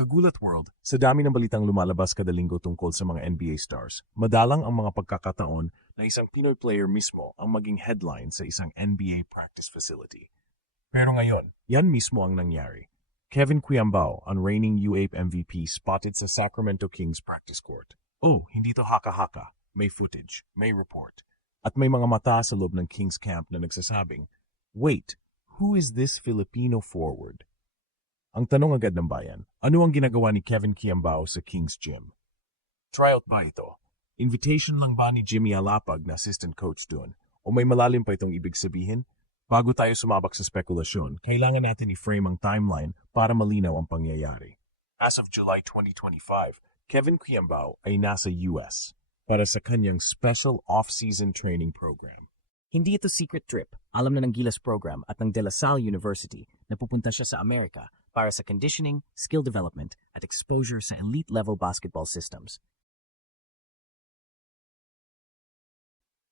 Kagulat World, sa dami ng balitang lumalabas kada linggo tungkol sa mga NBA stars, madalang ang mga pagkakataon na isang Pinoy player mismo ang maging headline sa isang NBA practice facility. Pero ngayon, yan mismo ang nangyari. Kevin Quiambao, ang reigning UAPE MVP, spotted sa Sacramento Kings practice court. Oh, hindi to haka-haka. May footage, may report. At may mga mata sa loob ng Kings camp na nagsasabing, wait, who is this Filipino forward? Ang tanong agad ng bayan, ano ang ginagawa ni Kevin Quiambao sa Kings Gym? Tryout ba ito? Invitation lang ba ni Jimmy Alapag na assistant coach doon? O may malalim pa itong ibig sabihin? Bago tayo sumabak sa spekulasyon, kailangan natin i-frame ang timeline para malinaw ang pangyayari. As of July 2025, Kevin Quiambao ay nasa US para sa kanyang special off-season training program. Hindi ito secret trip, alam na ng Gilas program at ng De La Salle University na pupunta siya sa Amerika para sa conditioning, skill development, at exposure sa elite-level basketball systems.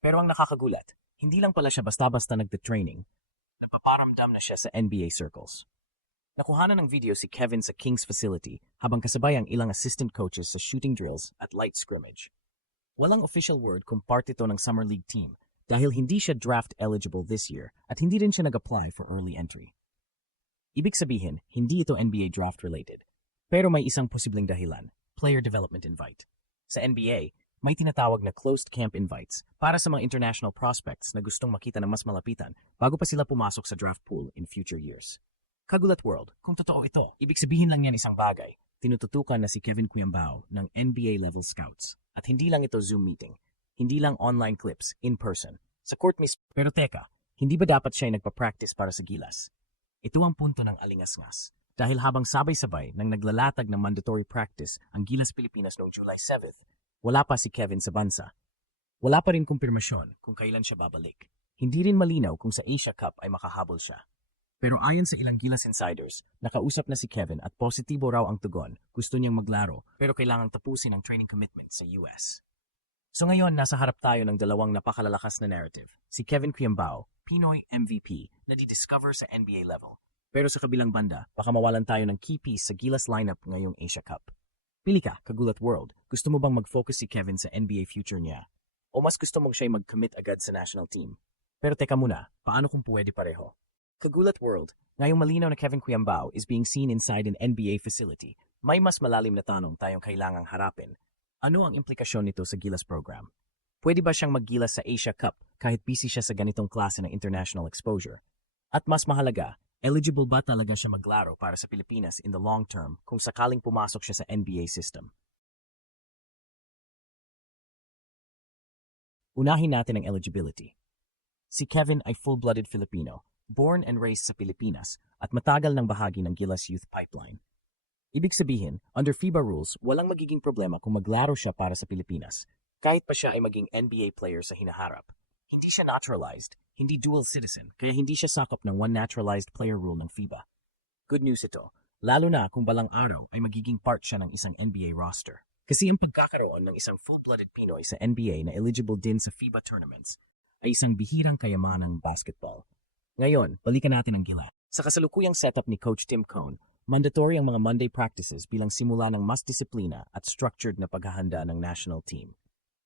Pero ang nakakagulat, hindi lang pala siya basta-basta nagte-training, napaparamdam na siya sa NBA circles. Nakuhanan ng video si Kevin sa Kings facility habang kasabay ang ilang assistant coaches sa shooting drills at light scrimmage. Walang official word kung part ito ng Summer League team dahil hindi siya draft eligible this year at hindi rin siya nag-apply for early entry. Ibig sabihin, hindi ito NBA draft related. Pero may isang posibleng dahilan, player development invite. Sa NBA, may tinatawag na closed camp invites para sa mga international prospects na gustong makita ng mas malapitan bago pa sila pumasok sa draft pool in future years. Kagulat World, kung totoo ito, ibig sabihin lang yan isang bagay. Tinututukan na si Kevin Quiambao ng NBA level scouts. At hindi lang ito Zoom meeting. Hindi lang online clips, in person. Sa court mismo. Pero teka, hindi ba dapat siya ay nagpa-practice para sa Gilas? Ito ang punto ng alingas-ngas. Dahil habang sabay-sabay nang naglalatag ng mandatory practice ang Gilas Pilipinas noong July 7th, wala pa si Kevin sa bansa. Wala pa rin kumpirmasyon kung kailan siya babalik. Hindi rin malinaw kung sa Asia Cup ay makahabol siya. Pero ayon sa ilang Gilas insiders, nakausap na si Kevin at positibo raw ang tugon. Gusto niyang maglaro pero kailangang tapusin ang training commitment sa US. So ngayon, nasa harap tayo ng dalawang napakalalakas na narrative. Si Kevin Quiambao, Pinoy MVP na di-discover sa NBA level. Pero sa kabilang banda, baka mawalan tayo ng key piece sa Gilas lineup ngayong Asia Cup. Pili ka, Kagulat World. Gusto mo bang mag-focus si Kevin sa NBA future niya? O mas gusto mong siya'y mag-commit agad sa national team? Pero teka muna, paano kung pwede pareho? Kagulat World, ngayong malinaw na Kevin Quiambao is being seen inside an NBA facility, may mas malalim na tanong tayong kailangang harapin. Ano ang implikasyon nito sa Gilas program? Pwede ba siyang maggilas sa Asia Cup kahit busy siya sa ganitong klase ng international exposure? At mas mahalaga, eligible ba talaga siya maglaro para sa Pilipinas in the long term kung sakaling pumasok siya sa NBA system? Unahin natin ang eligibility. Si Kevin ay full-blooded Filipino, born and raised sa Pilipinas at matagal ng bahagi ng Gilas Youth Pipeline. Ibig sabihin, under FIBA rules, walang magiging problema kung maglaro siya para sa Pilipinas, kahit pa siya ay maging NBA player sa hinaharap. Hindi siya naturalized, hindi dual citizen, kaya hindi siya sakop ng one naturalized player rule ng FIBA. Good news ito, lalo na kung balang araw ay magiging part siya ng isang NBA roster. Kasi ang pagkakaroon ng isang full-blooded Pinoy sa NBA na eligible din sa FIBA tournaments ay isang bihirang kayamanang basketball. Ngayon, balikan natin ang Gilas. Sa kasalukuyang setup ni Coach Tim Cone, mandatory ang mga Monday practices bilang simula ng mas disiplina at structured na paghahanda ng national team.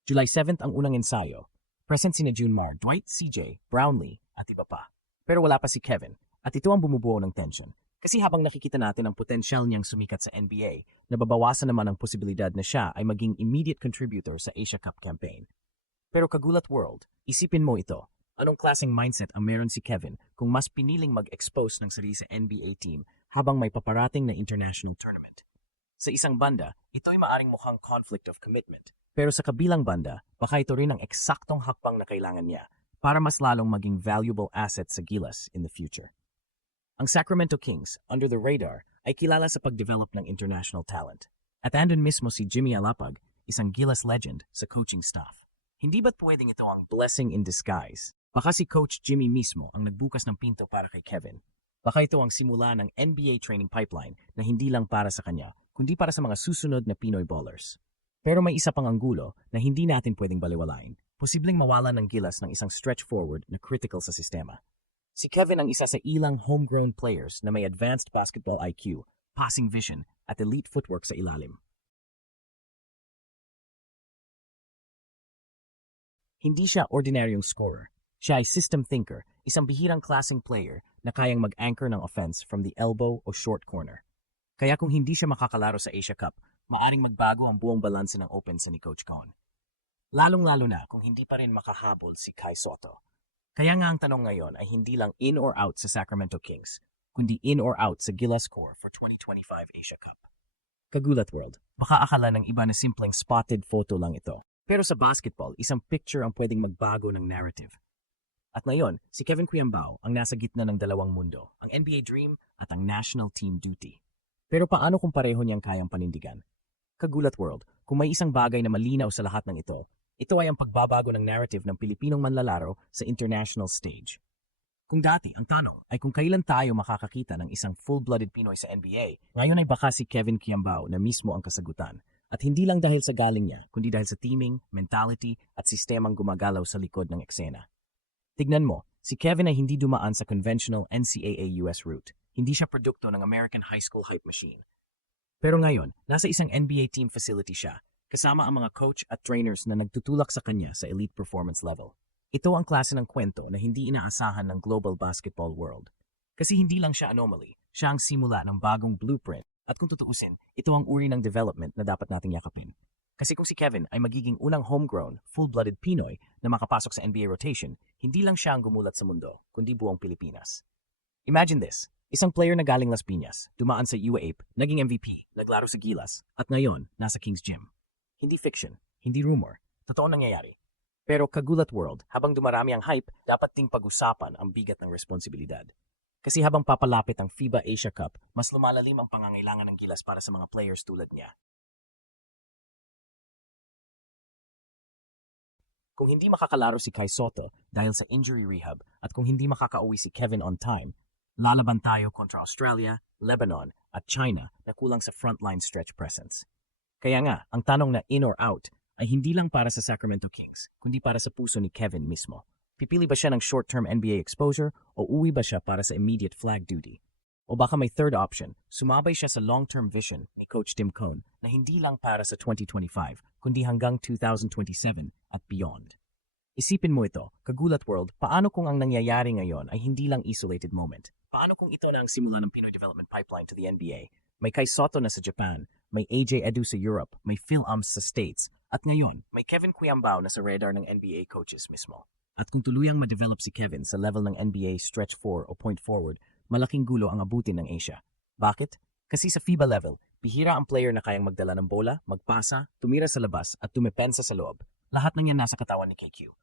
July 7th ang unang ensayo. Present sina Junmar, Dwight, CJ, Brownlee at iba pa. Pero wala pa si Kevin at ito ang bumubuo ng tension. Kasi habang nakikita natin ang potensyal niyang sumikat sa NBA, nababawasan naman ang posibilidad na siya ay maging immediate contributor sa Asia Cup campaign. Pero Kagulat World, isipin mo ito. Anong klaseng mindset ang meron si Kevin kung mas piniling mag-expose ng sarili sa NBA team habang may paparating na international tournament? Sa isang banda, ito'y maaring mukhang conflict of commitment. Pero sa kabilang banda, baka ito rin ang eksaktong hakbang na kailangan niya para mas lalong maging valuable asset sa Gilas in the future. Ang Sacramento Kings, under the radar, ay kilala sa pag-develop ng international talent. At andun mismo si Jimmy Alapag, isang Gilas legend sa coaching staff. Hindi ba't pwedeng ito ang blessing in disguise? Baka si Coach Jimmy mismo ang nagbukas ng pinto para kay Kevin. Baka ito ang simula ng NBA training pipeline na hindi lang para sa kanya, kundi para sa mga susunod na Pinoy ballers. Pero may isa pang anggulo na hindi natin pwedeng baliwalain. Posibleng mawalan ng Gilas ng isang stretch forward na critical sa sistema. Si Kevin ang isa sa ilang homegrown players na may advanced basketball IQ, passing vision, at elite footwork sa ilalim. Hindi siya ordinaryong scorer. Siya ay system thinker, isang bihirang klaseng player na kayang mag-anchor ng offense from the elbow o short corner. Kaya kung hindi siya makakalaro sa Asia Cup, maaring magbago ang buong balanse ng Open sa ni Coach Con. Lalong-lalo na kung hindi pa rin makahabol si Kai Sotto. Kaya nga ang tanong ngayon ay hindi lang in or out sa Sacramento Kings, kundi in or out sa Gilas core for 2025 Asia Cup. Kagulat World, baka akala ng iba na simpleng spotted photo lang ito. Pero sa basketball, isang picture ang pwedeng magbago ng narrative. At ngayon, si Kevin Kuyambao ang nasa gitna ng dalawang mundo, ang NBA Dream at ang National Team Duty. Pero paano kung pareho niyang kayang panindigan? Kagulat World, kung may isang bagay na malinaw sa lahat ng ito ay ang pagbabago ng narrative ng Pilipinong manlalaro sa international stage. Kung dati, ang tanong ay kung kailan tayo makakakita ng isang full-blooded Pinoy sa NBA, ngayon ay baka si Kevin Kuyambao na mismo ang kasagutan. At hindi lang dahil sa galing niya, kundi dahil sa teaming, mentality at sistemang gumagalaw sa likod ng eksena. Tignan mo, si Kevin ay hindi dumaan sa conventional NCAA US route. Hindi siya produkto ng American high school hype machine. Pero ngayon, nasa isang NBA team facility siya, kasama ang mga coach at trainers na nagtutulak sa kanya sa elite performance level. Ito ang klase ng kwento na hindi inaasahan ng global basketball world. Kasi hindi lang siya anomaly, siya ang simula ng bagong blueprint. At kung tutuusin, ito ang uri ng development na dapat nating yakapin. Kasi kung si Kevin ay magiging unang homegrown, full-blooded Pinoy na makapasok sa NBA rotation, hindi lang siya ang gumulat sa mundo, kundi buong Pilipinas. Imagine this, isang player na galing Las Piñas, dumaan sa UAAP, naging MVP, naglaro sa Gilas, at ngayon, nasa Kings Gym. Hindi fiction, hindi rumor, totoo nangyayari. Pero Kagulat World, habang dumarami ang hype, dapat ding pag-usapan ang bigat ng responsibilidad. Kasi habang papalapit ang FIBA Asia Cup, mas lumalalim ang pangangailangan ng Gilas para sa mga players tulad niya. Kung hindi makakalaro si Kai Sotto dahil sa injury rehab at kung hindi makakauwi si Kevin on time, lalaban tayo kontra Australia, Lebanon at China na kulang sa frontline stretch presence. Kaya nga, ang tanong na in or out ay hindi lang para sa Sacramento Kings, kundi para sa puso ni Kevin mismo. Pipili ba siya ng short-term NBA exposure o uwi ba siya para sa immediate flag duty? O baka may third option, sumabay siya sa long-term vision ni Coach Tim Cone na hindi lang para sa 2025, kundi hanggang 2027 at beyond. Isipin mo ito, Kagulat World, paano kung ang nangyayari ngayon ay hindi lang isolated moment? Paano kung ito na ang simula ng Pinoy Development Pipeline to the NBA? May Kai Sotto na sa Japan, may AJ Edu sa Europe, may Phil Ums sa States, at ngayon, may Kevin Kuyambao na sa radar ng NBA coaches mismo. At kung tuluyang ma-develop si Kevin sa level ng NBA stretch 4 o point forward, malaking gulo ang abutin ng Asia. Bakit? Kasi sa FIBA level, bihira ang player na kayang magdala ng bola, magpasa, tumira sa labas at tumepensa sa loob. Lahat ng yan nasa katawan ni KQ.